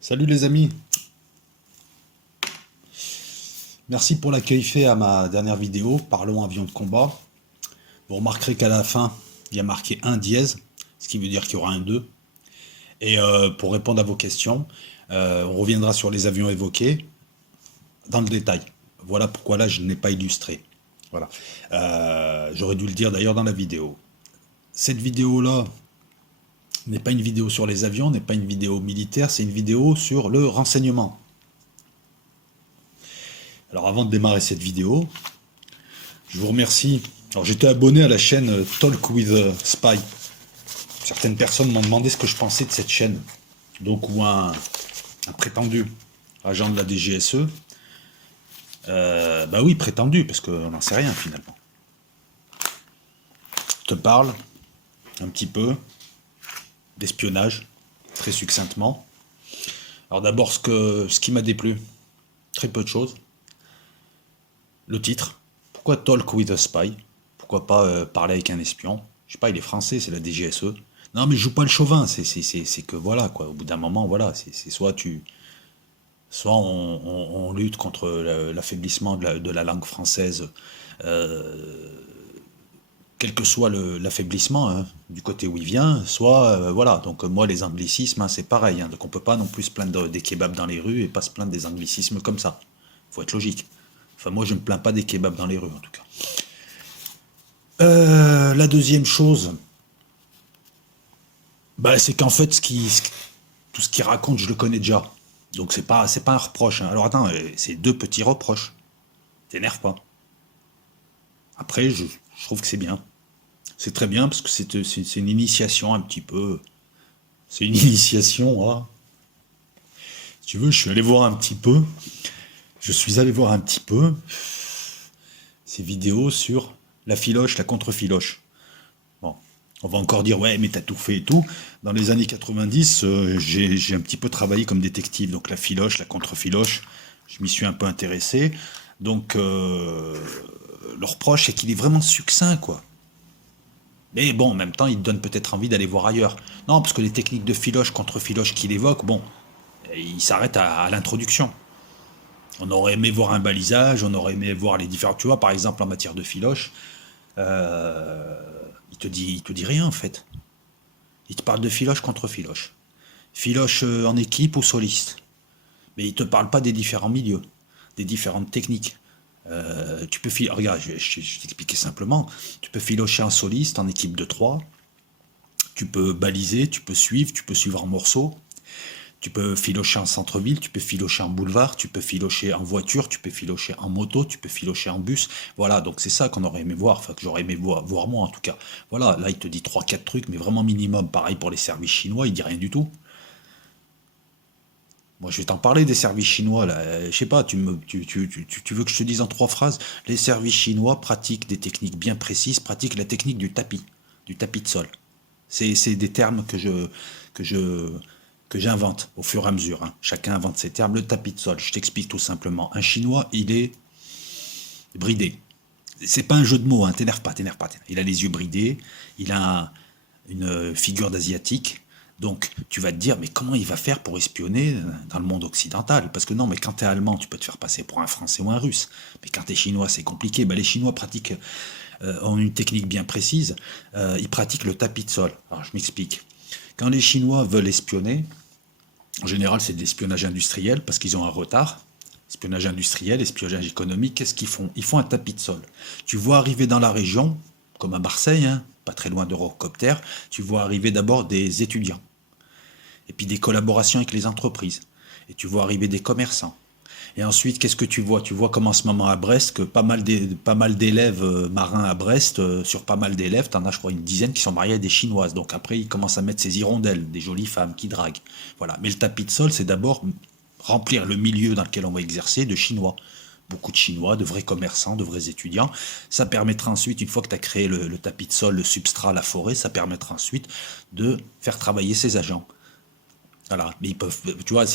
Salut les amis, merci pour l'accueil fait à ma dernière vidéo, Parlons avion de combat. Vous remarquerez qu'à la fin, il y a marqué un dièse, ce qui veut dire qu'il y aura un 2. Et pour répondre à vos questions, on reviendra sur les avions évoqués dans le détail. Voilà pourquoi là je n'ai pas illustré. Voilà. J'aurais dû le dire d'ailleurs dans la vidéo. Cette vidéo-là n'est pas une vidéo sur les avions, n'est pas une vidéo militaire, c'est une vidéo sur le renseignement. Alors avant de démarrer cette vidéo, je vous remercie. Alors j'étais abonné à la chaîne Talk with Spy. Certaines personnes m'ont demandé ce que je pensais de cette chaîne. Donc où un prétendu agent de la DGSE, bah oui, prétendu, parce qu'on n'en sait rien finalement, te parle un petit peu d'espionnage, très succinctement. Alors d'abord ce qui m'a déplu, très peu de choses. Le titre, pourquoi Talk with a Spy? Pourquoi pas parler avec un espion? Je sais pas, il est français, c'est la DGSE. Non mais je joue pas le chauvin, c'est que voilà quoi, au bout d'un moment, voilà, c'est soit on lutte contre l'affaiblissement de la langue française, quel que soit l'affaiblissement hein, du côté où il vient, soit voilà, donc moi les anglicismes hein, c'est pareil, hein, donc on peut pas non plus se plaindre des kebabs dans les rues et pas se plaindre des anglicismes comme ça, faut être logique. Enfin moi je me plains pas des kebabs dans les rues en tout cas. La deuxième chose, bah, c'est qu'en fait, tout ce qu'il raconte, je le connais déjà. Donc c'est pas un reproche. Hein. Alors attends, c'est deux petits reproches. T'énerve pas. Après, je trouve que c'est bien. C'est très bien parce que c'est une initiation un petit peu. C'est une initiation. Hein. Si tu veux, je suis allé voir un petit peu. Je suis allé voir un petit peu ces vidéos sur la filoche, la contre-filoche. Bon, on va encore dire, ouais, mais t'as tout fait et tout. Dans les années 90, j'ai un petit peu travaillé comme détective. Donc la filoche, la contre-filoche, je m'y suis un peu intéressé. Donc le reproche, c'est qu'il est vraiment succinct, quoi. Mais bon, en même temps, il te donne peut-être envie d'aller voir ailleurs. Non, parce que les techniques de filoche, contre-filoche qu'il évoque, bon, il s'arrête à l'introduction. On aurait aimé voir un balisage, on aurait aimé voir les différents... Tu vois, par exemple, en matière de filoche, il te dit rien, en fait. Il te parle de filoche contre filoche. Filoche en équipe ou soliste. Mais il ne te parle pas des différents milieux, des différentes techniques. Tu peux regarde, je vais t'expliquer simplement. Tu peux filocher en soliste, en équipe de 3. Tu peux baliser, tu peux suivre en morceaux. Tu peux filocher en centre-ville, tu peux filocher en boulevard, tu peux filocher en voiture, tu peux filocher en moto, tu peux filocher en bus. Voilà, donc c'est ça qu'on aurait aimé voir, enfin que j'aurais aimé voir moi en tout cas. Voilà, là il te dit trois quatre trucs, mais vraiment minimum. Pareil pour les services chinois, il dit rien du tout. Moi, je vais t'en parler des services chinois, là. Je sais pas, tu veux que je te dise en 3 phrases? Les services chinois pratiquent des techniques bien précises, pratiquent la technique du tapis de sol. C'est des termes que je, que j'invente au fur et à mesure. Hein. Chacun invente ses termes. Le tapis de sol, je t'explique tout simplement. Un Chinois, il est bridé. C'est pas un jeu de mots, hein. T'énerve pas, t'énerve pas. Il a les yeux bridés, il a une figure d'asiatique. Donc tu vas te dire, mais comment il va faire pour espionner dans le monde occidental? Parce que non, mais quand t'es allemand, tu peux te faire passer pour un Français ou un Russe. Mais quand t'es chinois, c'est compliqué. Ben, les Chinois pratiquent, ont une technique bien précise. Ils pratiquent le tapis de sol. Alors je m'explique. Quand les Chinois veulent espionner, en général c'est de l'espionnage industriel parce qu'ils ont un retard. Espionnage industriel, espionnage économique, qu'est-ce qu'ils font? Ils font un tapis de sol. Tu vois arriver dans la région, comme à Marseille, hein, pas très loin d'Eurocopter, tu vois arriver d'abord des étudiants, et puis des collaborations avec les entreprises, et tu vois arriver des commerçants. Et ensuite, qu'est-ce que tu vois? Tu vois comme en ce moment à Brest, que pas mal d'élèves marins à Brest, sur pas mal d'élèves, t'en as je crois une dizaine qui sont mariés à des Chinoises. Donc après, ils commencent à mettre ces hirondelles, des jolies femmes qui draguent. Voilà. Mais le tapis de sol, c'est d'abord remplir le milieu dans lequel on va exercer de Chinois. Beaucoup de Chinois, de vrais commerçants, de vrais étudiants. Ça permettra ensuite, une fois que tu as créé le tapis de sol, le substrat, la forêt, ça permettra ensuite de faire travailler ces agents. Voilà, mais ils peuvent, tu vois,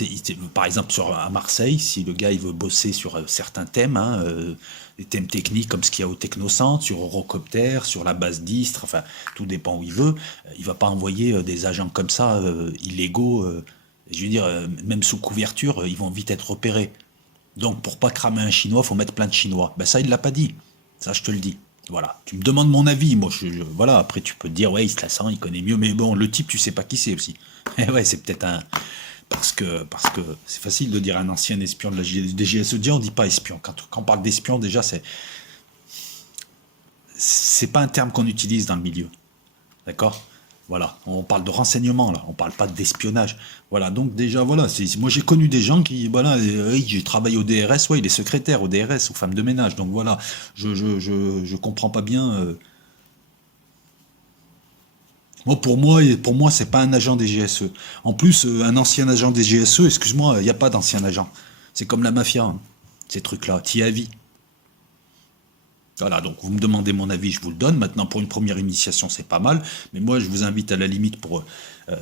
par exemple à Marseille, si le gars il veut bosser sur certains thèmes, hein, des thèmes techniques comme ce qu'il y a au Technocentre, sur Eurocopter, sur la base d'Istres, enfin tout dépend où il veut, il va pas envoyer des agents comme ça illégaux Et je veux dire, même sous couverture, ils vont vite être repérés. Donc, pour pas cramer un Chinois, faut mettre plein de Chinois. Ben ça, il l'a pas dit. Ça, je te le dis. Voilà. Tu me demandes mon avis. Moi, voilà. Après, tu peux te dire, ouais, il se la sent, il connaît mieux. Mais bon, le type, tu sais pas qui c'est aussi. Et ouais, c'est peut-être un. Parce que c'est facile de dire un ancien espion de la DGSE. Déjà, on dit pas espion. Quand on parle d'espion, déjà, c'est pas un terme qu'on utilise dans le milieu. D'accord? Voilà, on parle de renseignement là, on parle pas d'espionnage. Voilà, donc déjà voilà, moi j'ai connu des gens qui, voilà, oui, j'ai travaillé au DRS, ouais, il est secrétaire au DRS, aux femmes de ménage, donc voilà, je comprends pas bien. Moi pour moi c'est pas un agent des GSE. En plus, un ancien agent des GSE, excuse-moi, il n'y a pas d'ancien agent. C'est comme la mafia, hein, ces trucs-là, t'y as vie. Voilà, donc vous me demandez mon avis, je vous le donne. Maintenant, pour une première initiation, c'est pas mal. Mais moi, je vous invite à la limite,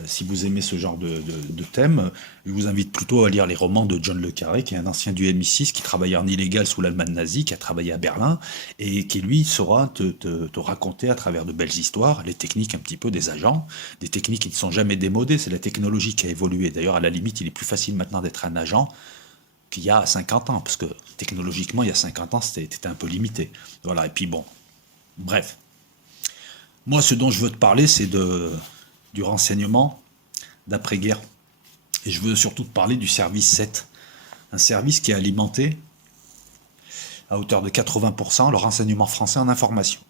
si vous aimez ce genre de thème, je vous invite plutôt à lire les romans de John le Carré, qui est un ancien du MI6, qui travaillait en illégal sous l'Allemagne nazie, qui a travaillé à Berlin, et qui, lui, saura te raconter à travers de belles histoires les techniques un petit peu des agents, des techniques qui ne sont jamais démodées. C'est la technologie qui a évolué. D'ailleurs, à la limite, il est plus facile maintenant d'être un agent qu'il y a 50 ans, parce que technologiquement, il y a 50 ans, c'était un peu limité. Voilà, et puis bon, bref. Moi, ce dont je veux te parler, c'est du renseignement d'après-guerre. Et je veux surtout te parler du service 7. Un service qui a alimenté, à hauteur de 80%, le renseignement français en information.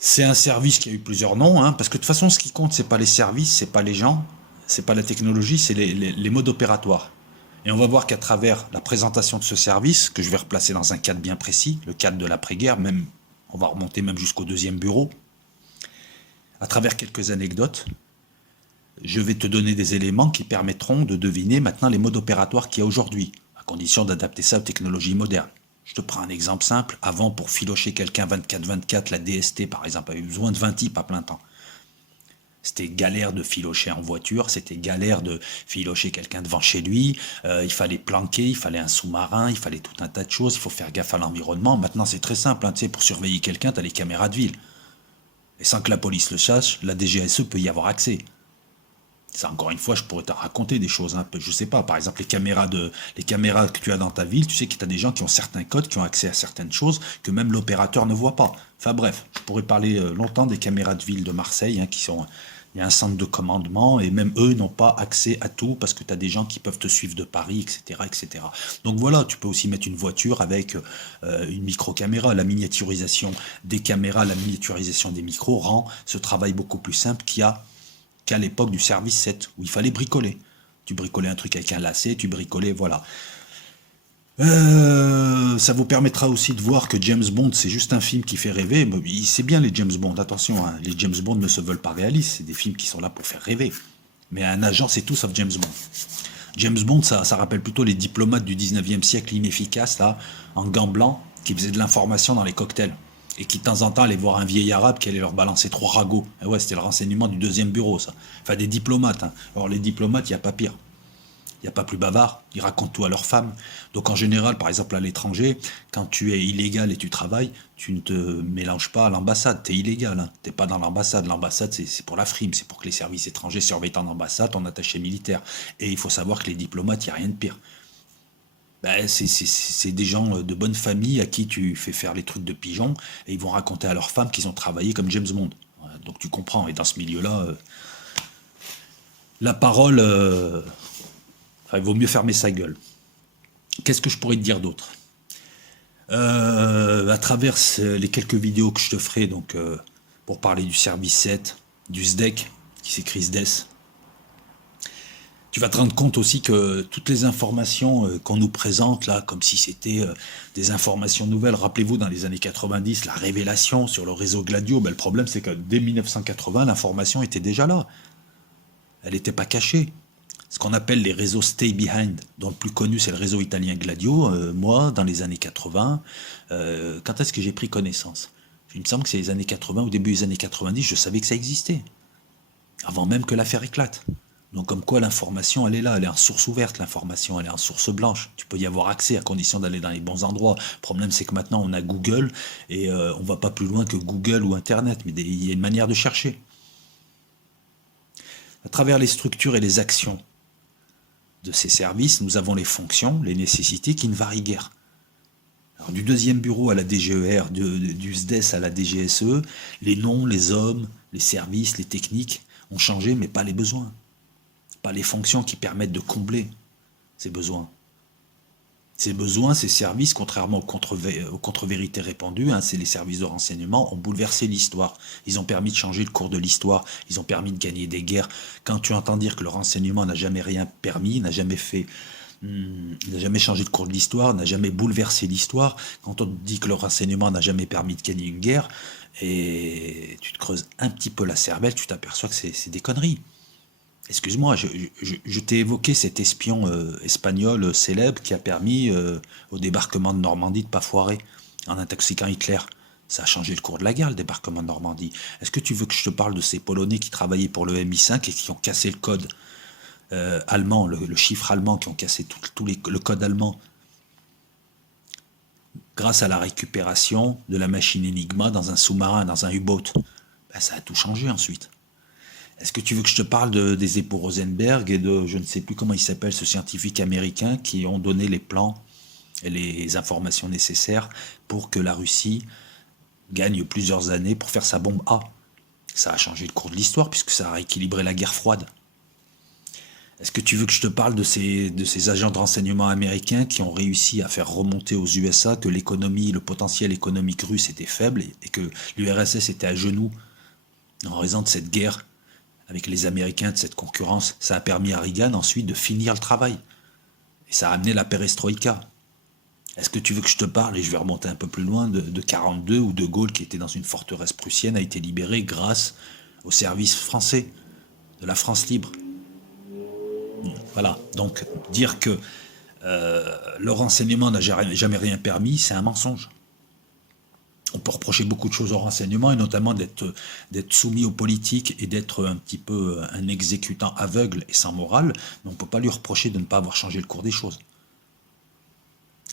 C'est un service qui a eu plusieurs noms, hein, parce que de toute façon, ce qui compte, c'est pas les services, c'est pas les gens, c'est pas la technologie, c'est les modes opératoires. Et on va voir qu'à travers la présentation de ce service, que je vais replacer dans un cadre bien précis, le cadre de l'après-guerre, même, on va remonter même jusqu'au deuxième bureau, à travers quelques anecdotes, je vais te donner des éléments qui permettront de deviner maintenant les modes opératoires qu'il y a aujourd'hui, à condition d'adapter ça aux technologies modernes. Je te prends un exemple simple. Avant, pour filocher quelqu'un 24-24, la DST par exemple avait besoin de 20 types à plein temps. C'était galère de filocher en voiture, c'était galère de filocher quelqu'un devant chez lui, il fallait planquer, il fallait un sous-marin, il fallait tout un tas de choses, il faut faire gaffe à l'environnement. Maintenant c'est très simple, hein, tu sais, pour surveiller quelqu'un, tu as les caméras de ville. Et sans que la police le sache, la DGSE peut y avoir accès. Ça, encore une fois, je pourrais te raconter des choses, hein, je sais pas, par exemple les caméras que tu as dans ta ville, tu sais que tu as des gens qui ont certains codes, qui ont accès à certaines choses que même l'opérateur ne voit pas. Enfin bref, je pourrais parler longtemps des caméras de ville de Marseille, hein, il y a un centre de commandement et même eux n'ont pas accès à tout parce que tu as des gens qui peuvent te suivre de Paris, etc., etc. Donc voilà, tu peux aussi mettre une voiture avec une micro-caméra. La miniaturisation des caméras, la miniaturisation des micros rend ce travail beaucoup plus simple qu'à l'époque du service 7, où il fallait bricoler. Tu bricolais un truc avec un lacet, tu bricolais, voilà. Ça vous permettra aussi de voir que James Bond, c'est juste un film qui fait rêver. C'est bien les James Bond, attention, hein, les James Bond ne se veulent pas réalistes, c'est des films qui sont là pour faire rêver. Mais un agent, c'est tout sauf James Bond. James Bond, ça rappelle plutôt les diplomates du 19e siècle inefficaces, là, en gants blancs, qui faisaient de l'information dans les cocktails. Et qui de temps en temps allaient voir un vieil arabe qui allait leur balancer 3 ragots. Et ouais, c'était le renseignement du deuxième bureau, ça. Enfin, des diplomates. Hein. Alors, les diplomates, il n'y a pas pire. Il n'y a pas plus bavard, ils racontent tout à leurs femmes. Donc en général, par exemple à l'étranger, quand tu es illégal et tu travailles, tu ne te mélanges pas à l'ambassade, tu es illégal, hein. Tu n'es pas dans l'ambassade. L'ambassade, c'est pour la frime, c'est pour que les services étrangers surveillent ton ambassade, ton attaché militaire. Et il faut savoir que les diplomates, il n'y a rien de pire. Ben, c'est des gens de bonne famille à qui tu fais faire les trucs de pigeons, et ils vont raconter à leurs femmes qu'ils ont travaillé comme James Bond. Voilà, donc tu comprends, et dans ce milieu-là, la parole... il vaut mieux fermer sa gueule. Qu'est-ce que je pourrais te dire d'autre à travers les quelques vidéos que je te ferai donc, pour parler du service 7, du SDEC, qui s'écrit SDES, tu vas te rendre compte aussi que toutes les informations qu'on nous présente là, comme si c'était des informations nouvelles, rappelez-vous dans les années 90, la révélation sur le réseau Gladio, ben, le problème c'est que dès 1980, l'information était déjà là. Elle n'était pas cachée. Ce qu'on appelle les réseaux stay behind, dont le plus connu c'est le réseau italien Gladio. Moi, dans les années 80, quand est-ce que j'ai pris connaissance? Il me semble que c'est les années 80, au début des années 90, je savais que ça existait, avant même que l'affaire éclate. Donc comme quoi l'information, elle est là, elle est en source ouverte, l'information, elle est en source blanche. Tu peux y avoir accès à condition d'aller dans les bons endroits. Le problème c'est que maintenant on a Google, et on va pas plus loin que Google ou Internet, mais il y a une manière de chercher. À travers les structures et les actions de ces services, nous avons les fonctions, les nécessités qui ne varient guère. Alors, du deuxième bureau à la DGER, du SDES à la DGSE, les noms, les hommes, les services, les techniques ont changé, mais pas les besoins. Pas les fonctions qui permettent de combler ces besoins. Ces besoins, ces services, contrairement aux contre-vérités répandues, c'est les services de renseignement, ont bouleversé l'histoire. Ils ont permis de changer le cours de l'histoire, ils ont permis de gagner des guerres. Quand tu entends dire que le renseignement n'a jamais rien permis, n'a jamais changé le cours de l'histoire, n'a jamais bouleversé l'histoire, quand on te dit que le renseignement n'a jamais permis de gagner une guerre, et tu te creuses un petit peu la cervelle, tu t'aperçois que c'est des conneries. Excuse-moi, je t'ai évoqué cet espion espagnol célèbre qui a permis au débarquement de Normandie de ne pas foirer en intoxiquant Hitler. Ça a changé le cours de la guerre, le débarquement de Normandie. Est-ce que tu veux que je te parle de ces Polonais qui travaillaient pour le MI5 et qui ont cassé le code allemand, le chiffre allemand, qui ont cassé le code allemand grâce à la récupération de la machine Enigma dans un sous-marin, dans un U-boat? Ben, ça a tout changé ensuite. Est-ce que tu veux que je te parle des époux Rosenberg et de, je ne sais plus comment il s'appelle, ce scientifique américain qui ont donné les plans et les informations nécessaires pour que la Russie gagne plusieurs années pour faire sa bombe A? Ça a changé le cours de l'histoire puisque ça a rééquilibré la guerre froide. Est-ce que tu veux que je te parle de ces agents de renseignement américains qui ont réussi à faire remonter aux USA que l'économie, le potentiel économique russe était faible et que l'URSS était à genoux en raison de cette guerre avec les Américains, de cette concurrence? Ça a permis à Reagan ensuite de finir le travail. Et ça a amené la perestroïka. Est-ce que tu veux que je te parle, et je vais remonter un peu plus loin, de 1942 où De Gaulle, qui était dans une forteresse prussienne, a été libéré grâce au service français, de la France libre. Voilà, donc dire que le renseignement n'a jamais rien permis, c'est un mensonge. On peut reprocher beaucoup de choses au renseignement, et notamment d'être soumis aux politiques et d'être un petit peu un exécutant aveugle et sans morale, mais on ne peut pas lui reprocher de ne pas avoir changé le cours des choses.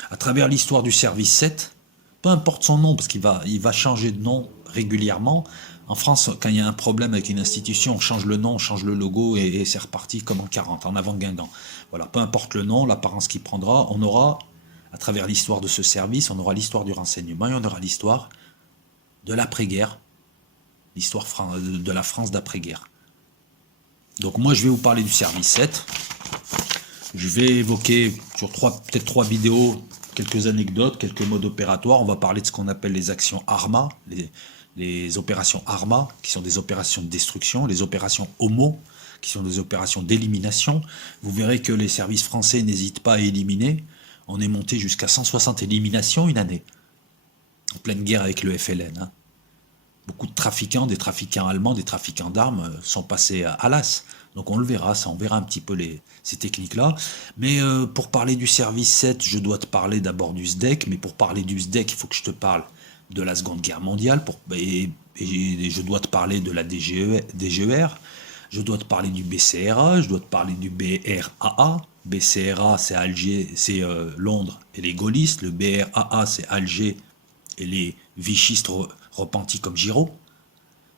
À travers l'histoire du service 7, peu importe son nom, parce qu'il va changer de nom régulièrement. En France, quand il y a un problème avec une institution, on change le nom, on change le logo, et c'est reparti comme en 40, en avant Guingamp. Voilà, peu importe le nom, l'apparence qu'il prendra, on aura, à travers l'histoire de ce service, on aura l'histoire du renseignement et on aura l'histoire de l'après-guerre, l'histoire de la France d'après-guerre. Donc moi, je vais vous parler du service 7. Je vais évoquer sur peut-être trois vidéos, quelques anecdotes, quelques modes opératoires. On va parler de ce qu'on appelle les actions ARMA, les opérations ARMA, qui sont des opérations de destruction, les opérations HOMO, qui sont des opérations d'élimination. Vous verrez que les services français n'hésitent pas à éliminer. On est monté jusqu'à 160 éliminations une année, en pleine guerre avec le FLN. Beaucoup de trafiquants, des trafiquants allemands, des trafiquants d'armes sont passés à l'as. Donc on le verra, ça, on verra un petit peu ces techniques-là. Mais pour parler du service 7, je dois te parler d'abord du SDEC. Mais pour parler du SDEC, il faut que je te parle de la Seconde Guerre mondiale. Et je dois te parler de la DGER. Je dois te parler du BCRA. Je dois te parler du BRAA. BCRA, c'est Alger, c'est Londres et les gaullistes. Le BRAA, c'est Alger et les vichistes repentis comme Giraud,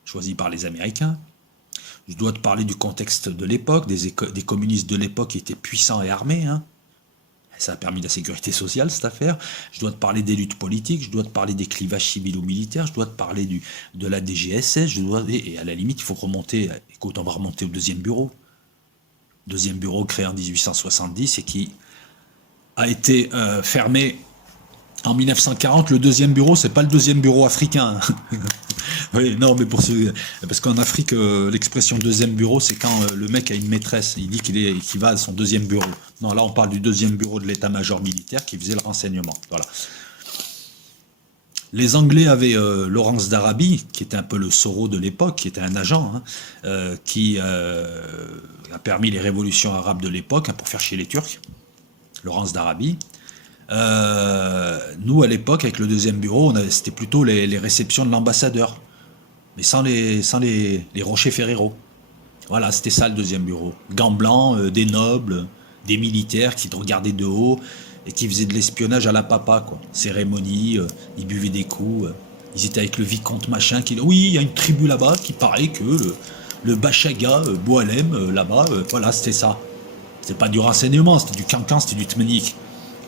choisis par les Américains. Je dois te parler du contexte de l'époque, des communistes de l'époque qui étaient puissants et armés. Ça a permis de la sécurité sociale, cette affaire. Je dois te parler des luttes politiques, je dois te parler des clivages civils ou militaires, je dois te parler de la DGSS, et à la limite, il faut remonter, écoute, on va remonter au deuxième bureau. Deuxième bureau créé en 1870 et qui a été fermé en 1940. Le deuxième bureau, c'est pas le deuxième bureau africain. Oui, non, mais parce qu'en Afrique, l'expression deuxième bureau, c'est quand le mec a une maîtresse, il dit qu'il va à son deuxième bureau. Non, là, on parle du deuxième bureau de l'état-major militaire qui faisait le renseignement. Voilà. Les Anglais avaient Lawrence d'Arabie, qui était un peu le Soro de l'époque, qui était un agent, qui a permis les révolutions arabes de l'époque pour faire chier les Turcs. Laurence d'Arabie. Nous, à l'époque, avec le deuxième bureau, c'était plutôt les réceptions de l'ambassadeur, mais sans les Rocher Ferrero. Voilà, c'était ça le deuxième bureau. Gants blancs, des nobles, des militaires qui te regardaient de haut et qui faisaient de l'espionnage à la papa, quoi. Cérémonie, ils buvaient des coups, ils étaient avec le vicomte machin. Oui, il y a une tribu là-bas qui paraît que Le Bachaga, Boualem, là-bas, voilà, c'était ça. C'était pas du renseignement, c'était du cancan, c'était du tmenik.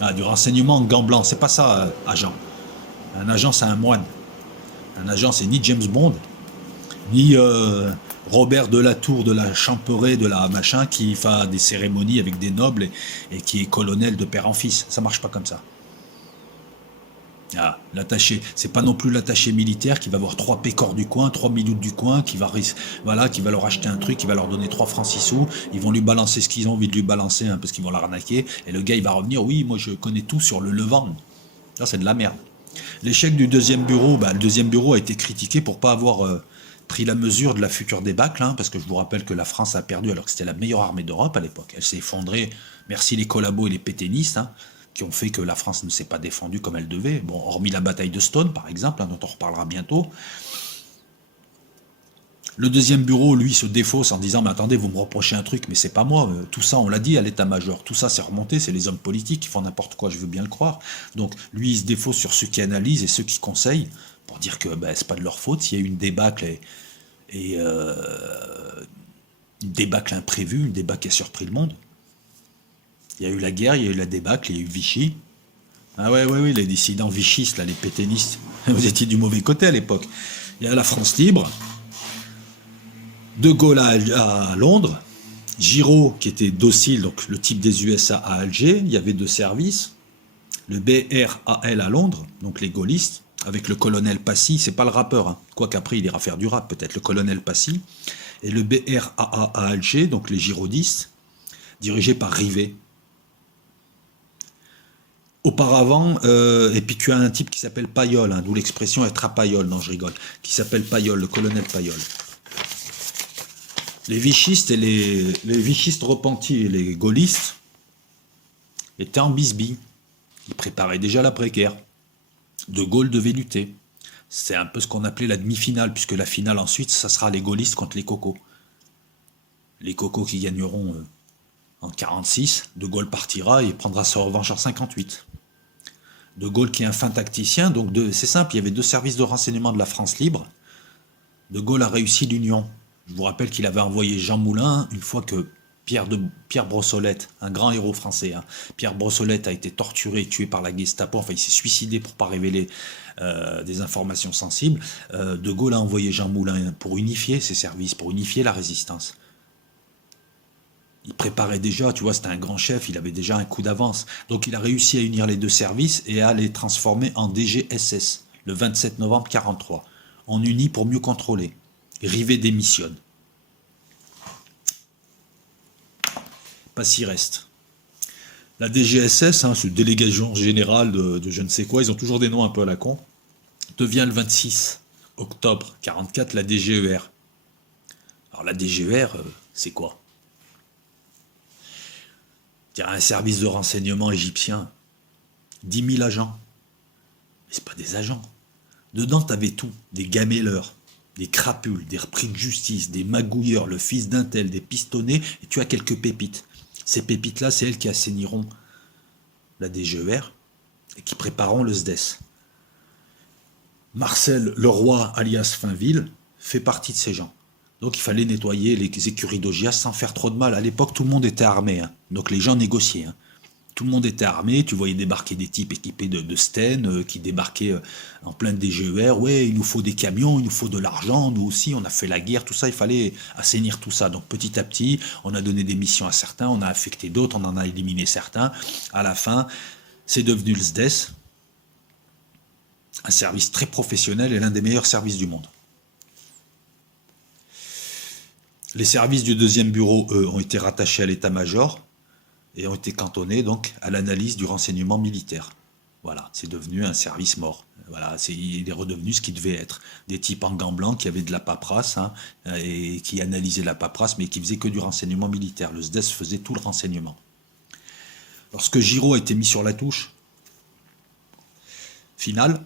Ah, du renseignement en gants blancs, c'est pas ça, agent. Un agent, c'est un moine. Un agent, c'est ni James Bond, ni Robert de la Tour, de la Champeret, de la machin, qui fait des cérémonies avec des nobles et qui est colonel de père en fils. Ça marche pas comme ça. Ah, l'attaché, c'est pas non plus l'attaché militaire qui va avoir trois pécores du coin, trois minutes du coin, voilà, qui va leur acheter un truc, qui va leur donner 3 francs 6 sous, ils vont lui balancer ce qu'ils ont envie de lui balancer, hein, parce qu'ils vont l'arnaquer, et le gars il va revenir, oui, moi je connais tout sur le Levant. Ça c'est de la merde. L'échec du deuxième bureau, bah, le deuxième bureau a été critiqué pour pas avoir pris la mesure de la future débâcle, hein, parce que je vous rappelle que la France a perdu alors que c'était la meilleure armée d'Europe à l'époque. Elle s'est effondrée, merci les collabos et les pétainistes, hein, qui ont fait que la France ne s'est pas défendue comme elle devait. Bon, hormis la bataille de Stone, par exemple, hein, dont on reparlera bientôt. Le deuxième bureau, lui, se défausse en disant « Mais attendez, vous me reprochez un truc, mais c'est pas moi. Tout ça, on l'a dit à l'état-major. Tout ça, c'est remonté. C'est les hommes politiques qui font n'importe quoi, je veux bien le croire. » Donc, lui, il se défausse sur ceux qui analysent et ceux qui conseillent pour dire que ben, c'est pas de leur faute s'il y a eu une débâcle et une débâcle imprévue, une débâcle qui a surpris le monde. Il y a eu la guerre, il y a eu la débâcle, il y a eu Vichy. Ah ouais, ouais, oui, les dissidents vichistes, là, les pétainistes. Vous étiez du mauvais côté à l'époque. Il y a la France libre, De Gaulle à Londres, Giraud qui était docile, donc le type des USA à Alger, il y avait 2 services, le BRAL à Londres, donc les gaullistes, avec le colonel Passy, c'est pas le rappeur, hein, quoi qu'après il ira faire du rap peut-être, le colonel Passy, et le BRAA à Alger, donc les girodistes, dirigés par Rivet. Auparavant, et puis tu as un type qui s'appelle Payol, hein, d'où l'expression être à Payol, non je rigole, qui s'appelle Payol, le colonel Payol. Les vichistes et les vichistes repentis et les gaullistes étaient en bisbille. Ils préparaient déjà l'après-guerre. De Gaulle devait lutter. C'est un peu ce qu'on appelait la demi-finale, puisque la finale ensuite, ça sera les gaullistes contre les cocos. Les cocos qui gagneront en 46, De Gaulle partira et prendra sa revanche en 58. De Gaulle qui est un fin tacticien, donc c'est simple, il y avait 2 services de renseignement de la France libre. De Gaulle a réussi l'union. Je vous rappelle qu'il avait envoyé Jean Moulin une fois que Pierre Brossolette, un grand héros français, hein, Pierre Brossolette a été torturé et tué par la Gestapo, enfin il s'est suicidé pour ne pas révéler des informations sensibles. De Gaulle a envoyé Jean Moulin pour unifier ses services, pour unifier la résistance. Il préparait déjà, tu vois, c'était un grand chef, il avait déjà un coup d'avance. Donc il a réussi à unir les 2 services et à les transformer en DGSS, le 27 novembre 1943. On unit pour mieux contrôler. Rivet démissionne. Pas s'y reste. La DGSS, hein, ce délégation générale de je ne sais quoi, ils ont toujours des noms un peu à la con, devient le 26 octobre 1944 la DGER. Alors la DGER, c'est quoi? Il y a un service de renseignement égyptien, 10 000 agents. Mais c'est pas des agents. Dedans, tu avais tout, des gamelleurs, des crapules, des repris de justice, des magouilleurs, le fils d'un tel, des pistonnés, et tu as quelques pépites. Ces pépites-là, c'est elles qui assainiront la DGER et qui prépareront le SDES. Marcel Leroy, alias Finville, fait partie de ces gens. Donc il fallait nettoyer les écuries d'Augias sans faire trop de mal. À l'époque, tout le monde était armé, hein. Donc les gens négociaient, hein. Tout le monde était armé, tu voyais débarquer des types équipés de Sten qui débarquaient en plein DGER. Ouais, il nous faut des camions, il nous faut de l'argent, nous aussi, on a fait la guerre, tout ça, il fallait assainir tout ça. Donc petit à petit, on a donné des missions à certains, on a affecté d'autres, on en a éliminé certains. À la fin, c'est devenu le SDES, un service très professionnel et l'un des meilleurs services du monde. Les services du deuxième bureau, eux, ont été rattachés à l'état-major et ont été cantonnés donc à l'analyse du renseignement militaire. Voilà, c'est devenu un service mort. Voilà, il est redevenu ce qu'il devait être. Des types en gants blancs qui avaient de la paperasse, hein, et qui analysaient la paperasse, mais qui faisaient que du renseignement militaire. Le SDES faisait tout le renseignement. Lorsque Giraud a été mis sur la touche finale,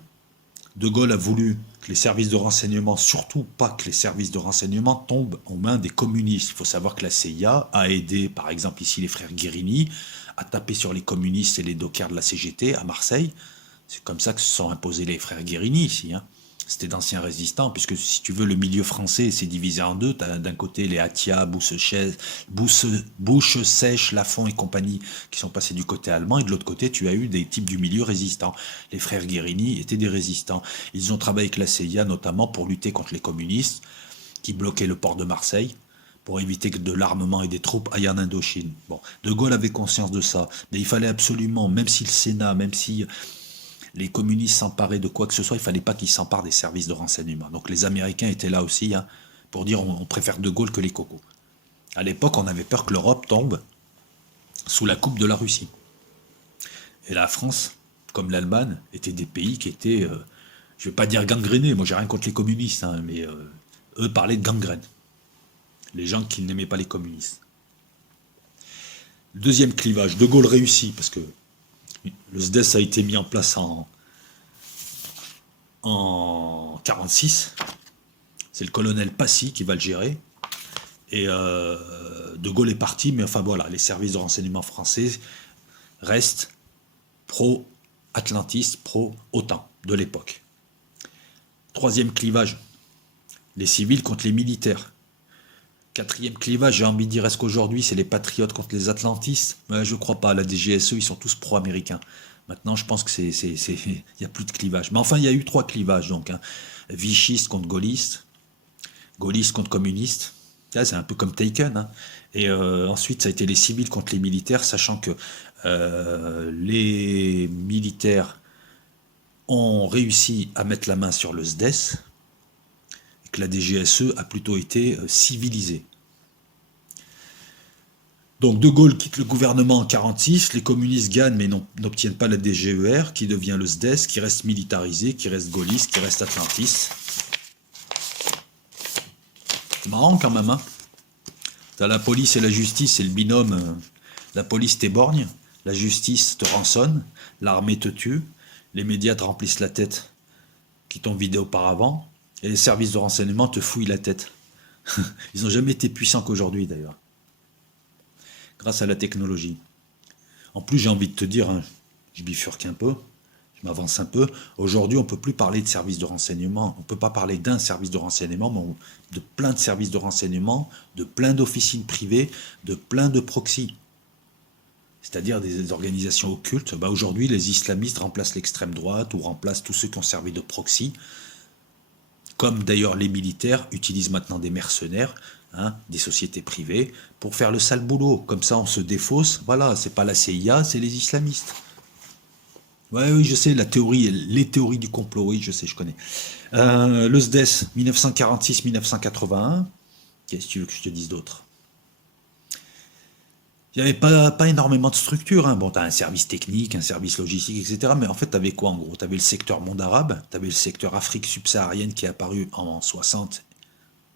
De Gaulle a voulu que les services de renseignement, surtout pas que les services de renseignement tombent aux mains des communistes. Il faut savoir que la CIA a aidé, par exemple ici les frères Guérini, à taper sur les communistes et les dockers de la CGT à Marseille. C'est comme ça que se sont imposés les frères Guérini ici, hein. C'était d'anciens résistants, puisque si tu veux, le milieu français s'est divisé en deux. Tu as d'un côté les Atia, Bouche-Sèche, Lafont et compagnie qui sont passés du côté allemand, et de l'autre côté, tu as eu des types du milieu résistants. Les frères Guérini étaient des résistants. Ils ont travaillé avec la CIA notamment pour lutter contre les communistes qui bloquaient le port de Marseille, pour éviter que de l'armement et des troupes aillent en Indochine. Bon, De Gaulle avait conscience de ça, mais il fallait absolument, même si le Sénat, même si les communistes s'emparaient de quoi que ce soit, il ne fallait pas qu'ils s'emparent des services de renseignement. Donc les Américains étaient là aussi, hein, pour dire on préfère De Gaulle que les cocos. À l'époque, on avait peur que l'Europe tombe sous la coupe de la Russie. Et la France, comme l'Allemagne, étaient des pays qui étaient, je ne vais pas dire gangrénés, moi j'ai rien contre les communistes, hein, mais eux parlaient de gangrène. Les gens qui n'aimaient pas les communistes. Deuxième clivage, De Gaulle réussit, parce que le SDES a été mis en place en 1946. C'est le colonel Passy qui va le gérer. Et De Gaulle est parti, mais enfin voilà, les services de renseignement français restent pro-atlantistes, pro-OTAN de l'époque. Troisième clivage, les civils contre les militaires. Quatrième clivage, j'ai envie de dire, est-ce qu'aujourd'hui c'est les patriotes contre les atlantistes? Je ne crois pas, la DGSE, ils sont tous pro-américains. Maintenant, je pense que il n'y a plus de clivage. Mais enfin, il y a eu 3 clivages, donc. Hein. Vichistes contre gaullistes, gaullistes contre communistes. Là, c'est un peu comme Taken. Hein. Et ensuite, ça a été les civils contre les militaires, sachant que les militaires ont réussi à mettre la main sur le SDES, et que la DGSE a plutôt été civilisée. Donc De Gaulle quitte le gouvernement en 1946, les communistes gagnent mais n'obtiennent pas la DGER, qui devient le SDES, qui reste militarisé, qui reste gaulliste, qui reste atlantiste. C'est marrant quand même, hein. T'as la police et la justice, c'est le binôme. La police t'éborgne, la justice te rançonne, l'armée te tue, les médias te remplissent la tête qui t'ont vidé auparavant, et les services de renseignement te fouillent la tête. Ils n'ont jamais été puissants qu'aujourd'hui d'ailleurs, grâce à la technologie. En plus, j'ai envie de te dire, hein, je bifurque un peu, je m'avance un peu, aujourd'hui on ne peut plus parler de services de renseignement, on ne peut pas parler d'un service de renseignement, mais de plein de services de renseignement, de plein d'officines privées, de plein de proxys. C'est-à-dire des organisations occultes. Aujourd'hui, les islamistes remplacent l'extrême droite ou remplacent tous ceux qui ont servi de proxy, comme d'ailleurs les militaires utilisent maintenant des mercenaires, hein, des sociétés privées, pour faire le sale boulot. Comme ça, on se défausse. Voilà, c'est pas la CIA, c'est les islamistes. Ouais, oui, je sais, les théories du complot, oui, je sais, je connais. Le SDES, 1946-1981. Qu'est-ce que tu veux que je te dise d'autre? Il n'y avait pas énormément de structures. Hein. Bon, tu as un service technique, un service logistique, etc. Mais en fait, tu avais quoi en gros? Tu avais le secteur monde arabe, tu avais le secteur Afrique subsaharienne qui est apparu en 60,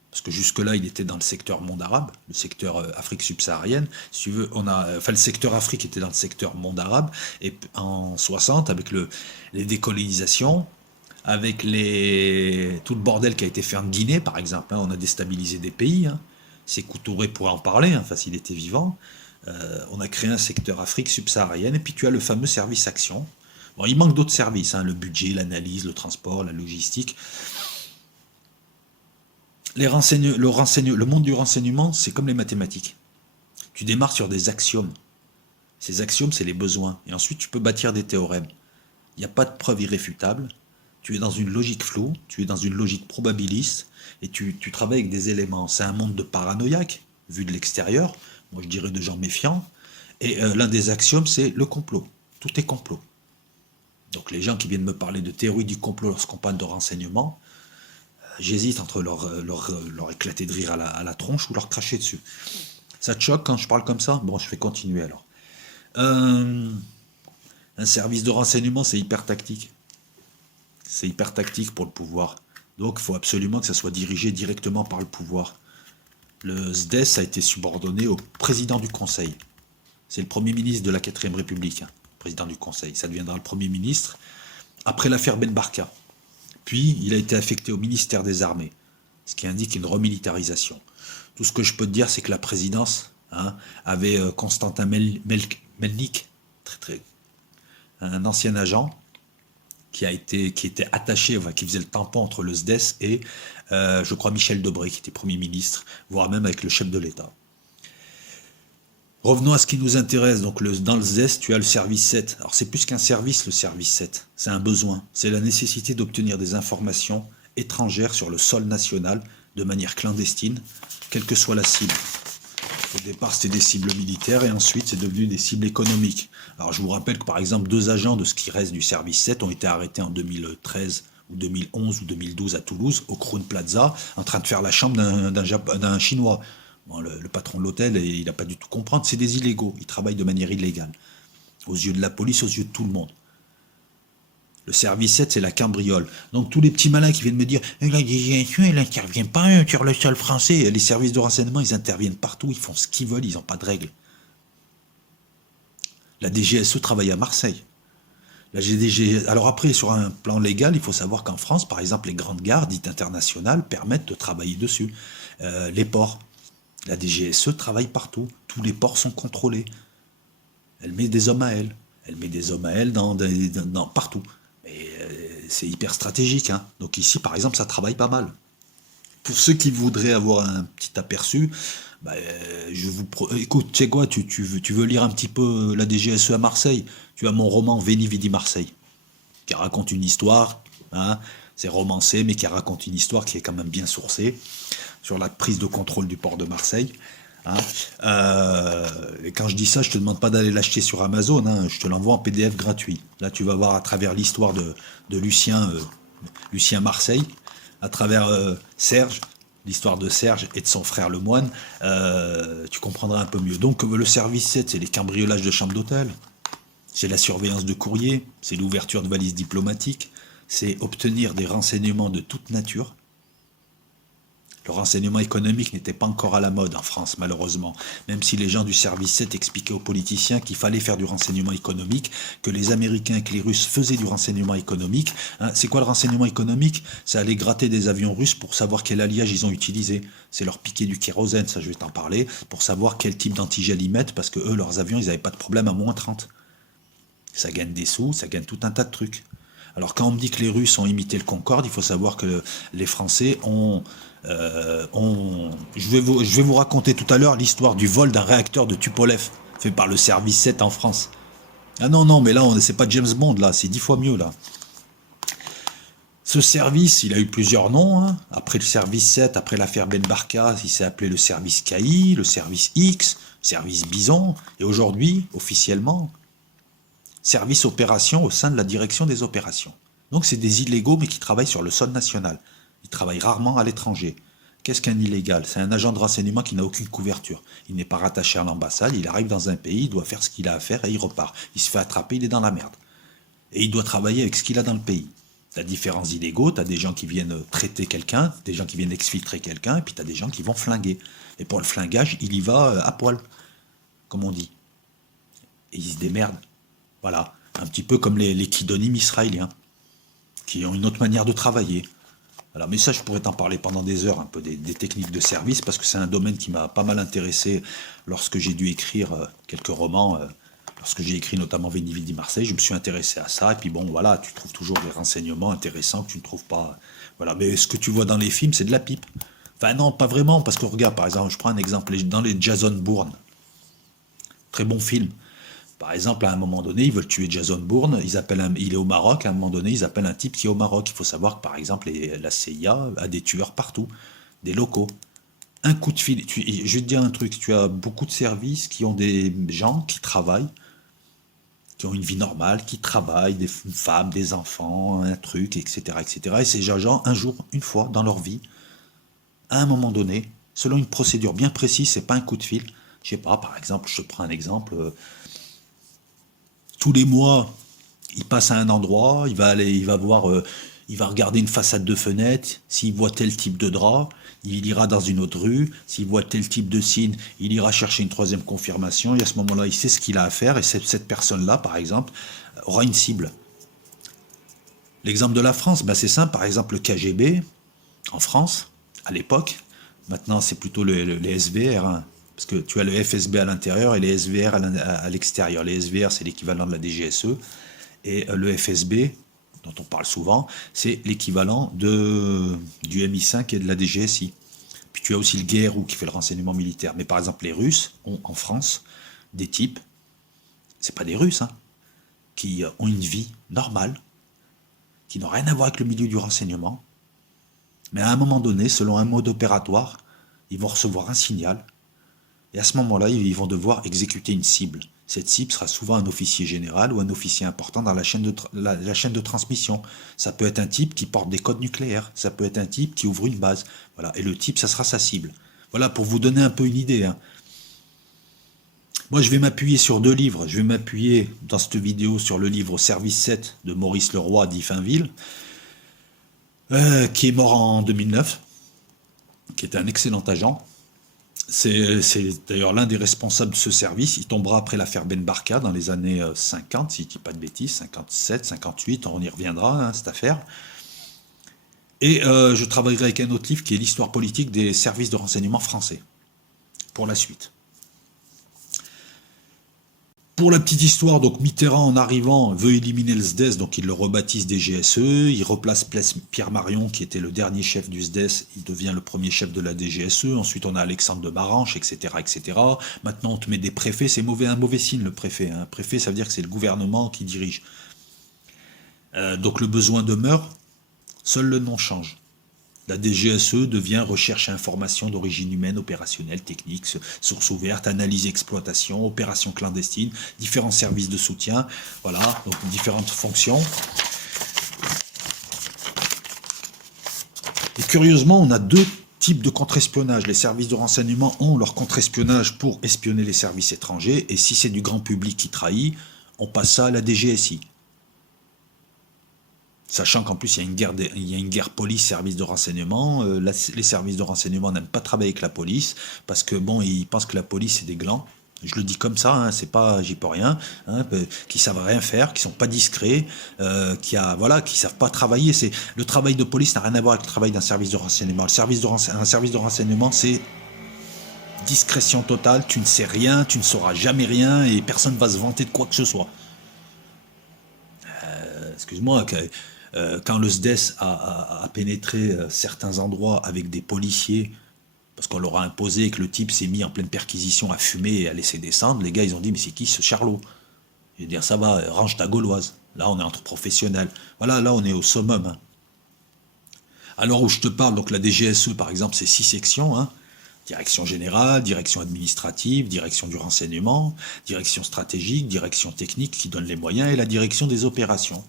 parce que jusque-là, il était dans le secteur monde arabe, le secteur Afrique subsaharienne. Si tu veux, le secteur Afrique était dans le secteur monde arabe, et en 60, avec les décolonisations, avec tout le bordel qui a été fait en Guinée, par exemple, hein, on a déstabilisé des pays. Hein. Sékou Touré pourrait en parler, hein, s'il était vivant. On a créé un secteur Afrique subsaharienne, et puis tu as le fameux service action. Bon, il manque d'autres services, hein, le budget, l'analyse, le transport, la logistique. Le monde du renseignement, c'est comme les mathématiques. Tu démarres sur des axiomes. Ces axiomes, c'est les besoins. Et ensuite, tu peux bâtir des théorèmes. Il n'y a pas de preuve irréfutable. Tu es dans une logique floue, tu es dans une logique probabiliste, et tu travailles avec des éléments. C'est un monde de paranoïaques, vu de l'extérieur. Moi, je dirais de gens méfiants. Et l'un des axiomes, c'est le complot. Tout est complot. Donc les gens qui viennent me parler de théorie du complot lorsqu'on parle de renseignement, j'hésite entre leur éclater de rire à la tronche ou leur cracher dessus. Ça te choque quand je parle comme ça? Bon, je vais continuer alors. Un service de renseignement, c'est hyper tactique. C'est hyper tactique pour le pouvoir. Donc il faut absolument que ça soit dirigé directement par le pouvoir. Le SDES a été subordonné au président du Conseil. C'est le Premier ministre de la 4ème République, hein, président du Conseil. Ça deviendra le Premier ministre après l'affaire Ben Barka. Puis, il a été affecté au ministère des Armées, ce qui indique une remilitarisation. Tout ce que je peux te dire, c'est que la présidence avait Constantin Melnik, un ancien agent, qui était attaché, enfin, qui faisait le tampon entre le SDES et, je crois, Michel Debré, qui était Premier ministre, voire même avec le chef de l'État. Revenons à ce qui nous intéresse. Donc dans le ZES, tu as le service 7. Alors c'est plus qu'un service, le service 7. C'est un besoin. C'est la nécessité d'obtenir des informations étrangères sur le sol national de manière clandestine, quelle que soit la cible. Au départ, c'était des cibles militaires et ensuite, c'est devenu des cibles économiques. Alors je vous rappelle que par exemple, 2 agents de ce qui reste du service 7 ont été arrêtés en 2013 ou 2011 ou 2012 à Toulouse, au Crowne Plaza, en train de faire la chambre d'un Chinois. Bon, le patron de l'hôtel, il n'a pas du tout comprendre. C'est des illégaux. Ils travaillent de manière illégale. Aux yeux de la police, aux yeux de tout le monde. Le service 7, c'est la cambriole. Donc tous les petits malins qui viennent me dire la DGSE, elle n'intervient pas sur le sol français. Les services de renseignement, ils interviennent partout. Ils font ce qu'ils veulent. Ils n'ont pas de règles. La DGSE travaille à Marseille. Alors après, sur un plan légal, il faut savoir qu'en France, par exemple, les grandes gares dites internationales permettent de travailler dessus. Les ports. La DGSE travaille partout. Tous les ports sont contrôlés. Elle met des hommes à elle. Elle met des hommes à elle partout. Et c'est hyper stratégique. Hein. Donc ici, par exemple, ça travaille pas mal. Pour ceux qui voudraient avoir un petit aperçu, écoute, tu sais quoi, tu veux lire un petit peu la DGSE à Marseille. Tu as mon roman Veni Vidi Marseille, qui raconte une histoire. Hein, c'est romancé, mais qui raconte une histoire qui est quand même bien sourcée sur la prise de contrôle du port de Marseille. Hein. Et quand je dis ça, je te demande pas d'aller l'acheter sur Amazon, hein, je te l'envoie en PDF gratuit. Là, tu vas voir à travers l'histoire de Lucien Marseille, à travers Serge, l'histoire de Serge et de son frère le moine, tu comprendras un peu mieux. Donc le service 7, c'est les cambriolages de chambres d'hôtel, c'est la surveillance de courrier, c'est l'ouverture de valises diplomatiques, c'est obtenir des renseignements de toute nature. Le renseignement économique n'était pas encore à la mode en France, malheureusement. Même si les gens du service 7 expliquaient aux politiciens qu'il fallait faire du renseignement économique, que les Américains et que les Russes faisaient du renseignement économique. Hein, c'est quoi le renseignement économique? C'est aller gratter des avions russes pour savoir quel alliage ils ont utilisé. C'est leur piquer du kérosène, ça je vais t'en parler, pour savoir quel type d'antigel ils mettent, parce que eux, leurs avions, ils n'avaient pas de problème à moins 30. Ça gagne des sous, ça gagne tout un tas de trucs. Alors quand on me dit que les Russes ont imité le Concorde, il faut savoir que les Français ont... je vais vous raconter tout à l'heure l'histoire du vol d'un réacteur de Tupolev, fait par le service 7 en France. Ah non, mais là, c'est pas James Bond, là, c'est 10 fois mieux, là. Ce service, il a eu plusieurs noms. Hein. Après le service 7, après l'affaire Ben Barka, il s'est appelé le service KI, le service X, le service Bison, et aujourd'hui, officiellement, service opération au sein de la direction des opérations. Donc c'est des illégaux mais qui travaillent sur le sol national. Ils travaillent rarement à l'étranger. Qu'est-ce qu'un illégal? C'est un agent de renseignement qui n'a aucune couverture. Il n'est pas rattaché à l'ambassade, il arrive dans un pays, il doit faire ce qu'il a à faire et il repart. Il se fait attraper, il est dans la merde. Et il doit travailler avec ce qu'il a dans le pays. Tu as différents illégaux, tu as des gens qui viennent traiter quelqu'un, des gens qui viennent exfiltrer quelqu'un, et puis tu as des gens qui vont flinguer. Et pour le flingage, il y va à poil, comme on dit. Et il se démerde. Voilà, un petit peu comme les kidonimes israéliens, qui ont une autre manière de travailler. Voilà, mais ça, je pourrais t'en parler pendant des heures, un peu des techniques de service, parce que c'est un domaine qui m'a pas mal intéressé lorsque j'ai dû écrire quelques romans, lorsque j'ai écrit notamment Veni Vidi Marseille, je me suis intéressé à ça, et puis bon, voilà, tu trouves toujours des renseignements intéressants que tu ne trouves pas. Voilà, mais ce que tu vois dans les films, c'est de la pipe. Enfin non, pas vraiment, parce que regarde, par exemple, je prends un exemple, dans les Jason Bourne, très bon film. Par exemple, à un moment donné, ils veulent tuer Jason Bourne, il est au Maroc, à un moment donné, ils appellent un type qui est au Maroc. Il faut savoir que, par exemple, la CIA a des tueurs partout, des locaux. Un coup de fil, je vais te dire un truc, tu as beaucoup de services qui ont des gens qui travaillent, qui ont une vie normale, qui travaillent, des femmes, des enfants, un truc, etc., etc. Et ces gens, un jour, une fois dans leur vie, à un moment donné, selon une procédure bien précise, c'est pas un coup de fil. Je sais pas, par exemple, je te prends un exemple... tous les mois, il passe à un endroit, il va voir, il va regarder une façade de fenêtre, s'il voit tel type de drap, il ira dans une autre rue, s'il voit tel type de signe, il ira chercher une troisième confirmation, et à ce moment-là, il sait ce qu'il a à faire, et cette personne-là, par exemple, aura une cible. L'exemple de la France, c'est simple, par exemple, le KGB, en France, à l'époque, maintenant c'est plutôt les SVR, hein. Parce que tu as le FSB à l'intérieur et les SVR à l'extérieur. Les SVR, c'est l'équivalent de la DGSE. Et le FSB, dont on parle souvent, c'est l'équivalent du MI5 et de la DGSI. Puis tu as aussi le GRU qui fait le renseignement militaire. Mais par exemple, les Russes ont en France des types, c'est pas des Russes, hein, qui ont une vie normale, qui n'ont rien à voir avec le milieu du renseignement. Mais à un moment donné, selon un mode opératoire, ils vont recevoir un signal. Et à ce moment-là, ils vont devoir exécuter une cible. Cette cible sera souvent un officier général ou un officier important dans la chaîne de transmission. Ça peut être un type qui porte des codes nucléaires. Ça peut être un type qui ouvre une base. Voilà. Et le type, ça sera sa cible. Voilà, pour vous donner un peu une idée, hein. Moi, je vais m'appuyer sur 2 livres. Je vais m'appuyer dans cette vidéo sur le livre Service 7 de Maurice Leroy d'Iffinville, qui est mort en 2009, qui est un excellent agent. C'est d'ailleurs l'un des responsables de ce service. Il tombera après l'affaire Ben Barka dans les années 50, si je ne dis pas de bêtises, 57, 58, on y reviendra, hein, cette affaire. Et je travaillerai avec un autre livre qui est l'histoire politique des services de renseignement français, pour la suite. Pour la petite histoire, donc Mitterrand, en arrivant, veut éliminer le SDES, donc il le rebaptise DGSE, il replace Pierre Marion, qui était le dernier chef du SDES, il devient le premier chef de la DGSE, ensuite on a Alexandre de Maranche, etc., etc. Maintenant on te met des préfets, c'est un mauvais signe le préfet. Un préfet, ça veut dire que c'est le gouvernement qui dirige. Donc le besoin demeure, seul le nom change. La DGSE devient recherche et information d'origine humaine, opérationnelle, technique, source ouverte, analyse, exploitation, opération clandestine, différents services de soutien, voilà, donc différentes fonctions. Et curieusement, on a 2 types de contre-espionnage. Les services de renseignement ont leur contre-espionnage pour espionner les services étrangers, et si c'est du grand public qui trahit, on passe ça à la DGSI. Sachant qu'en plus, il y a une guerre police-service de renseignement. Les services de renseignement n'aiment pas travailler avec la police, parce que bon, ils pensent que la police, c'est des glands. Je le dis comme ça, hein, c'est pas, j'y peux rien, hein, qui savent rien faire, qui sont pas discrets, qui savent pas travailler. Le travail de police n'a rien à voir avec le travail d'un service de renseignement. Un service de renseignement, c'est discrétion totale. Tu ne sais rien, tu ne sauras jamais rien, et personne ne va se vanter de quoi que ce soit. Excuse-moi, quand le SDES a pénétré certains endroits avec des policiers, parce qu'on leur a imposé que le type s'est mis en pleine perquisition à fumer et à laisser descendre, les gars ils ont dit mais c'est qui ce charlot? Je vais dire ça va, range ta gauloise. Là on est entre professionnels. Voilà, là on est au summum, hein. Alors où je te parle, donc la DGSE par exemple c'est 6 sections, hein. Direction générale, direction administrative, direction du renseignement, direction stratégique, direction technique qui donne les moyens et la direction des opérations.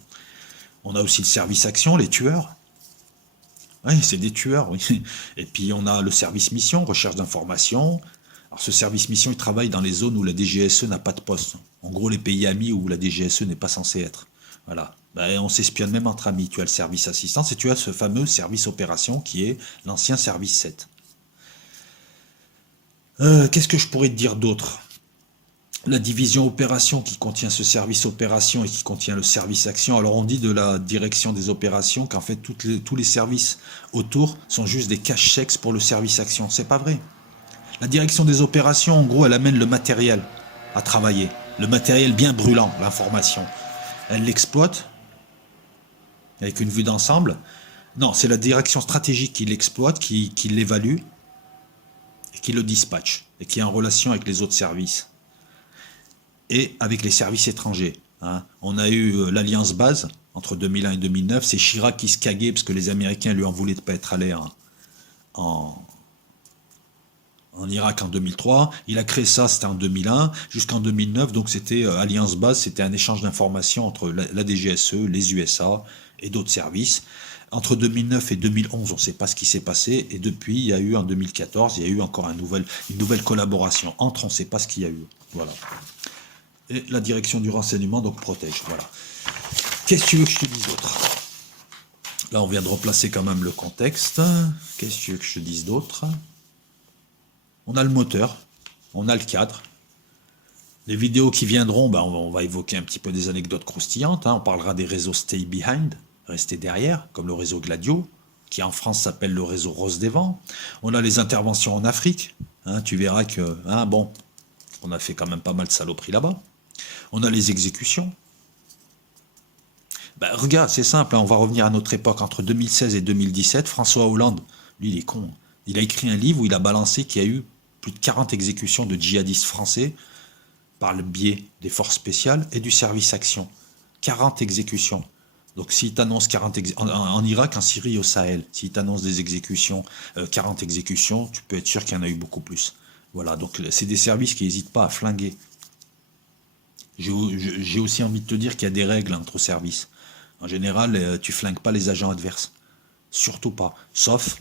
On a aussi le service action, les tueurs. Oui, c'est des tueurs, oui. Et puis on a le service mission, recherche d'informations. Alors ce service mission, il travaille dans les zones où la DGSE n'a pas de poste. En gros, les pays amis où la DGSE n'est pas censée être. Voilà. Ben, on s'espionne même entre amis. Tu as le service assistance et tu as ce fameux service opération qui est l'ancien service 7. Qu'est-ce que je pourrais te dire d'autre? La division opération qui contient ce service opération et qui contient le service action. Alors on dit de la direction des opérations qu'en fait tous les services autour sont juste des cache-sexes pour le service action. C'est pas vrai. La direction des opérations, en gros, elle amène le matériel à travailler. Le matériel bien brûlant, l'information. Elle l'exploite avec une vue d'ensemble. Non, c'est la direction stratégique qui l'exploite, qui l'évalue et qui le dispatche et qui est en relation avec les autres services. Et avec les services étrangers. Hein. On a eu l'Alliance Base entre 2001 et 2009. C'est Chirac qui se caguait parce que les Américains lui en voulaient de ne pas être allés en Irak en 2003. Il a créé ça, c'était en 2001, jusqu'en 2009. Donc c'était Alliance Base, c'était un échange d'informations entre la DGSE, les USA et d'autres services. Entre 2009 et 2011, on ne sait pas ce qui s'est passé. Et depuis, il y a eu en 2014, il y a eu encore une nouvelle collaboration entre, on ne sait pas ce qu'il y a eu. Voilà. Et la direction du renseignement donc protège. Voilà. Qu'est-ce que tu veux que je te dise d'autre? Là, on vient de replacer quand même le contexte. Qu'est-ce que tu veux que je te dise d'autre? On a le moteur, on a le cadre. Les vidéos qui viendront, ben, on va évoquer un petit peu des anecdotes croustillantes. Hein. On parlera des réseaux Stay Behind, rester derrière, comme le réseau Gladio, qui en France s'appelle le réseau Rose des Vents. On a les interventions en Afrique. Hein. Tu verras que, on a fait quand même pas mal de saloperies là-bas. On a les exécutions. Bah, regarde, c'est simple, hein, on va revenir à notre époque. Entre 2016 et 2017, François Hollande, lui, il est con. Il a écrit un livre où il a balancé qu'il y a eu plus de 40 exécutions de djihadistes français par le biais des forces spéciales et du service action. 40 exécutions. Donc s'il t'annonce 40 en Irak, en Syrie, au Sahel, s'il t'annonce des exécutions, 40 exécutions, tu peux être sûr qu'il y en a eu beaucoup plus. Voilà, donc c'est des services qui n'hésitent pas à flinguer. J'ai aussi envie de te dire qu'il y a des règles entre services. En général, tu flingues pas les agents adverses. Surtout pas. Sauf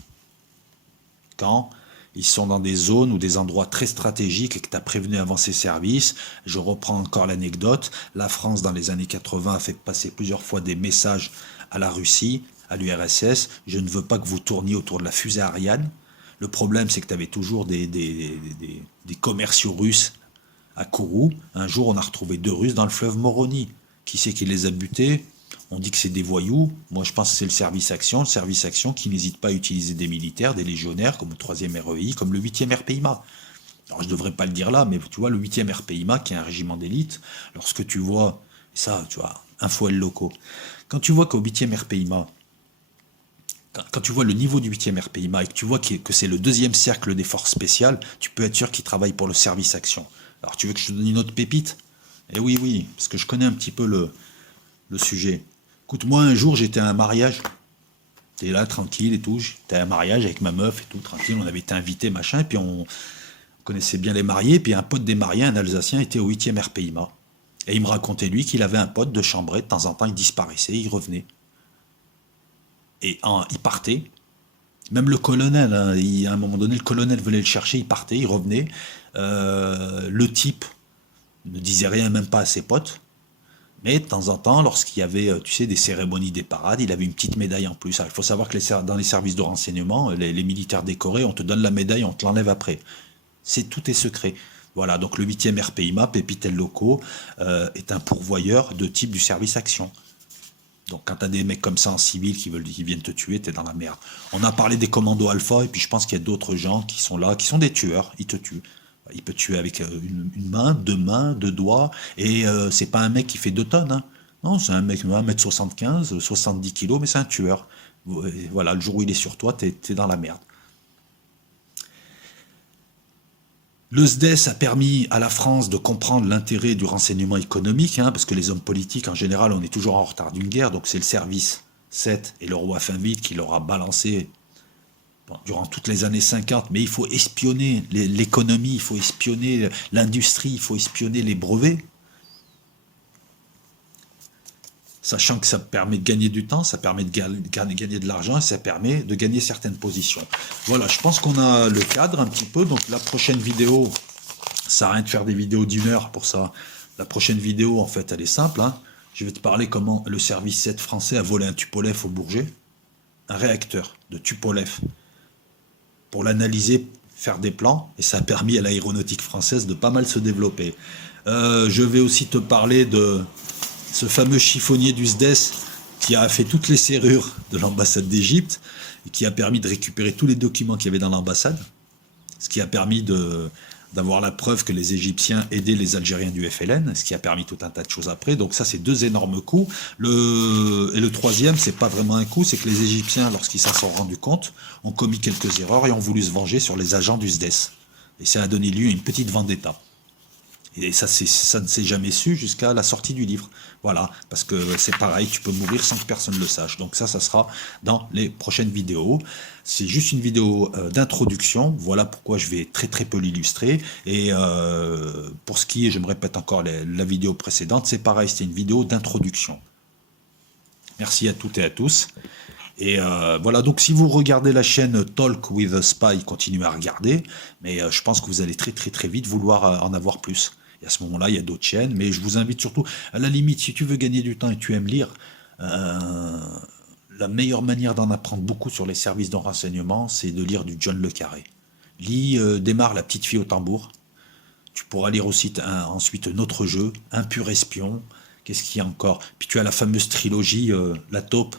quand ils sont dans des zones ou des endroits très stratégiques et que tu as prévenu avant ces services. Je reprends encore l'anecdote. La France, dans les années 80, a fait passer plusieurs fois des messages à la Russie, à l'URSS. Je ne veux pas que vous tourniez autour de la fusée Ariane. Le problème, c'est que tu avais toujours des commerciaux russes à Kourou. Un jour, on a retrouvé 2 Russes dans le fleuve Moroni. Qui c'est qui les a butés? On dit que c'est des voyous. Moi, je pense que c'est le service action qui n'hésite pas à utiliser des militaires, des légionnaires, comme le 3e REI, comme le 8e RPIMA. Alors, je ne devrais pas le dire là, mais tu vois, le 8e RPIMA, qui est un régiment d'élite, lorsque tu vois, ça, tu vois, info L locaux, quand tu vois qu'au 8e RPIMA, quand tu vois le niveau du 8e RPIMA et que tu vois que c'est le 2e cercle des forces spéciales, tu peux être sûr qu'ils travaillent pour le service action. Alors, tu veux que je te donne une autre pépite? Eh oui, oui, parce que je connais un petit peu le sujet. Écoute, moi, un jour, j'étais à un mariage. T'es là, tranquille et tout. J'étais à un mariage avec ma meuf et tout, tranquille. On avait été invités, machin. Et puis, on connaissait bien les mariés. Et puis, un pote des mariés, un Alsacien, était au 8e RPIMA. Et il me racontait, lui, qu'il avait un pote de Chambray. De temps en temps, il disparaissait, il revenait. Et il partait. Même le colonel, hein, à un moment donné, le colonel venait le chercher, il partait, il revenait. Le type ne disait rien, même pas à ses potes. Mais de temps en temps, lorsqu'il y avait, tu sais, des cérémonies, des parades, il avait une petite médaille en plus. Alors, il faut savoir que dans les services de renseignement, les militaires décorés, on te donne la médaille, on te l'enlève après. Tout est secret. Voilà, donc le 8e RPIMA, Pépitel Locaux, est un pourvoyeur de type du service action. Donc quand tu as des mecs comme ça en civil qui viennent te tuer, tu es dans la merde. On a parlé des commandos alpha, et puis je pense qu'il y a d'autres gens qui sont là, qui sont des tueurs, ils te tuent. Il peut tuer avec une main, 2 doigts, et c'est pas un mec qui fait 2 tonnes. Hein. Non, c'est un mec 1m75, 70 kilos, mais c'est un tueur. Voilà, le jour où il est sur toi, t'es dans la merde. Le SDES a permis à la France de comprendre l'intérêt du renseignement économique, hein, parce que les hommes politiques, en général, on est toujours en retard d'une guerre, donc c'est le service 7 et le roi Finvite qui leur a balancé durant toutes les années 50, mais il faut espionner l'économie, il faut espionner l'industrie, il faut espionner les brevets, sachant que ça permet de gagner du temps, ça permet de gagner de l'argent et ça permet de gagner certaines positions. Voilà, je pense qu'on a le cadre un petit peu, donc la prochaine vidéo, ça sert à rien de faire des vidéos d'1 heure pour ça. La prochaine vidéo, en fait, elle est simple, hein. Je vais te parler comment le service 7 français a volé un Tupolev au Bourget, un réacteur de Tupolev, pour l'analyser, faire des plans, et ça a permis à l'aéronautique française de pas mal se développer. Je vais aussi te parler de ce fameux chiffonnier du SDES qui a fait toutes les serrures de l'ambassade d'Égypte et qui a permis de récupérer tous les documents qu'il y avait dans l'ambassade, ce qui a permis d'avoir la preuve que les Égyptiens aidaient les Algériens du FLN, ce qui a permis tout un tas de choses après. Donc ça, c'est 2 énormes coups. Et le troisième, c'est pas vraiment un coup, c'est que les Égyptiens, lorsqu'ils s'en sont rendus compte, ont commis quelques erreurs et ont voulu se venger sur les agents du SDES. Et ça a donné lieu à une petite vendetta. Et ça ne s'est jamais su jusqu'à la sortie du livre. Voilà, parce que c'est pareil, tu peux mourir sans que personne ne le sache. Donc ça sera dans les prochaines vidéos. C'est juste une vidéo d'introduction. Voilà pourquoi je vais très très peu l'illustrer. Et pour ce qui est, je me répète encore, la vidéo précédente, c'est pareil, c'était une vidéo d'introduction. Merci à toutes et à tous. Et voilà, donc si vous regardez la chaîne Talk with a Spy, continuez à regarder, mais je pense que vous allez très très très vite vouloir en avoir plus. Et à ce moment-là, il y a d'autres chaînes, mais je vous invite surtout, à la limite, si tu veux gagner du temps et tu aimes lire, la meilleure manière d'en apprendre beaucoup sur les services de renseignement, c'est de lire du John le Carré. Démarre La petite fille au tambour. Tu pourras lire aussi ensuite un autre jeu, Un pur espion. Qu'est-ce qu'il y a encore? Puis tu as la fameuse trilogie, La taupe,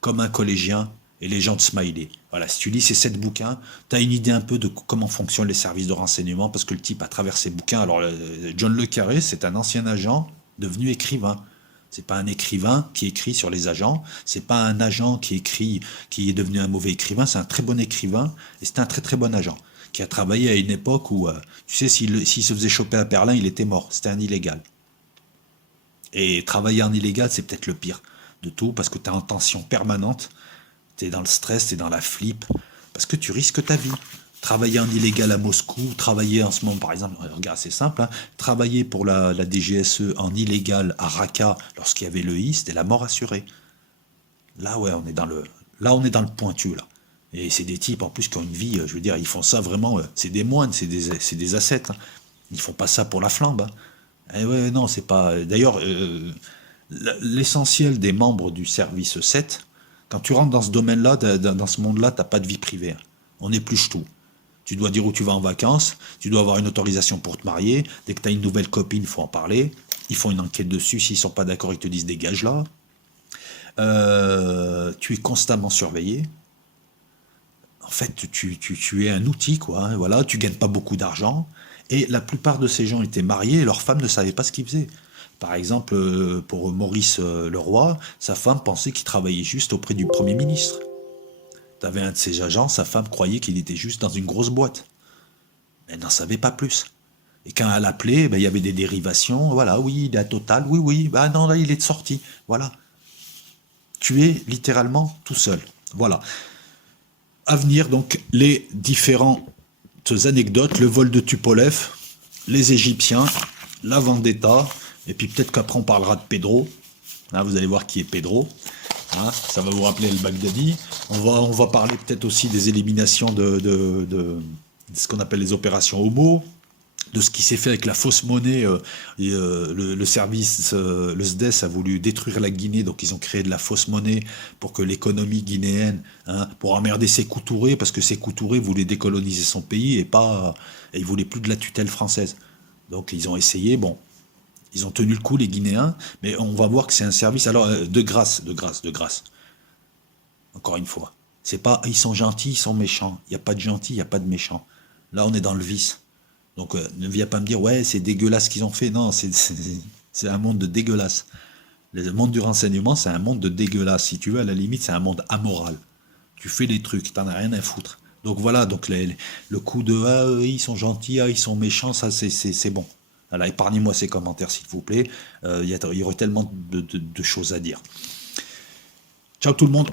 Comme un collégien et Les gens de Smiley. Voilà, si tu lis ces 7 bouquins, tu as une idée un peu de comment fonctionnent les services de renseignement, parce que le type, à travers ces bouquins, alors John le Carré, c'est un ancien agent devenu écrivain. C'est pas un écrivain qui écrit sur les agents, c'est pas un agent qui écrit, qui est devenu un mauvais écrivain, c'est un très bon écrivain et c'est un très très bon agent qui a travaillé à une époque où, tu sais, s'il se faisait choper à Berlin, il était mort, c'était un illégal. Et travailler en illégal, c'est peut-être le pire de tout parce que tu es en tension permanente, tu es dans le stress, tu es dans la flip, parce que tu risques ta vie. Travailler en illégal à Moscou, travailler en ce moment, par exemple, regarde, c'est simple, hein, travailler pour la DGSE en illégal à Raqqa lorsqu'il y avait le I, c'était la mort assurée. Là, ouais, on est dans le pointu, là. Et c'est des types, en plus, qui ont une vie, je veux dire, ils font ça vraiment, c'est des moines, c'est des ascètes, hein. Ils font pas ça pour la flambe, hein. Eh ouais, non, c'est pas. D'ailleurs, l'essentiel des membres du service 7, quand tu rentres dans ce domaine-là, dans ce monde-là, t'as pas de vie privée, hein. On épluche tout. Tu dois dire où tu vas en vacances, tu dois avoir une autorisation pour te marier. Dès que tu as une nouvelle copine, il faut en parler. Ils font une enquête dessus. S'ils sont pas d'accord, ils te disent dégage là. Tu es constamment surveillé. En fait, tu es un outil, quoi, hein. Voilà, tu gagnes pas beaucoup d'argent. Et la plupart de ces gens étaient mariés et leurs femmes ne savaient pas ce qu'ils faisaient. Par exemple, pour Maurice le roi, sa femme pensait qu'il travaillait juste auprès du Premier ministre. T'avais un de ses agents, sa femme croyait qu'il était juste dans une grosse boîte. Elle n'en savait pas plus. Et quand elle appelait, ben, il y avait des dérivations. Voilà, oui, il est à Total, oui, oui. Bah non, là, il est de sortie. Voilà. Tu es littéralement tout seul. Voilà. À venir, donc, les différentes anecdotes, le vol de Tupolev, les Égyptiens, la Vendetta, et puis peut-être qu'après on parlera de Pedro. Là, vous allez voir qui est Pedro. Hein, ça va vous rappeler le Baghdadi. On va parler peut-être aussi des éliminations de ce qu'on appelle les opérations Homo, de ce qui s'est fait avec la fausse monnaie. Le service, le SDES a voulu détruire la Guinée, donc ils ont créé de la fausse monnaie pour que l'économie guinéenne, hein, pour emmerder Sékou Touré, parce que Sékou Touré voulait décoloniser son pays et il voulait plus de la tutelle française. Donc ils ont essayé, bon, ils ont tenu le coup les Guinéens, mais on va voir que c'est un service. Alors de grâce, de grâce, de grâce. Encore une fois, c'est pas ils sont gentils, ils sont méchants. Il n'y a pas de gentils, il n'y a pas de méchants. Là, on est dans le vice. Donc ne viens pas me dire ouais c'est dégueulasse ce qu'ils ont fait. Non, c'est un monde de dégueulasse. Le monde du renseignement, c'est un monde de dégueulasse. Si tu veux, à la limite, c'est un monde amoral. Tu fais des trucs, t'en as rien à foutre. Donc voilà, donc le coup de ah, ils sont gentils, ah, ils sont méchants, ça c'est bon. Voilà, épargnez-moi ces commentaires s'il vous plaît. Il y aurait tellement de choses à dire. Ciao tout le monde.